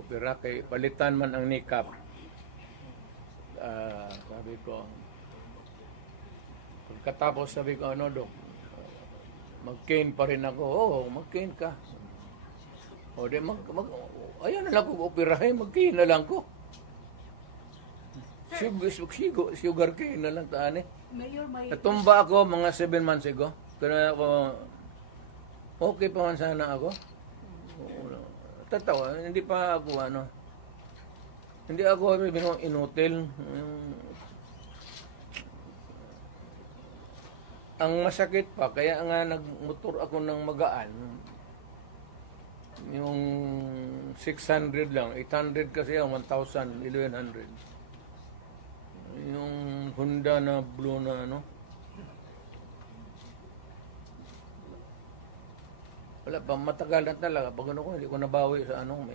opera kay palitan man ang nikap. Sabi ko, pagkatapos sabi ko, ano dok, mag-cane pa rin ako. Oo, mag-cane ka. O di, ayaw na lang ko operahin, mag-cane na lang ko. Sugar cane na lang taan eh. Mayor, may... Natumba ako mga 7 months ago. Kaya ako, okay pa man sana ako. Tatawa, hindi pa ako hindi ako inutil. Ang masakit pa, kaya nga nagmotor ako ng magaan. Yung 600 lang, 800 kasi yung 1,000, 1,100. Yung Honda na blue na wala pa, matagal na talaga. Pag ko, hindi ko nabawi sa may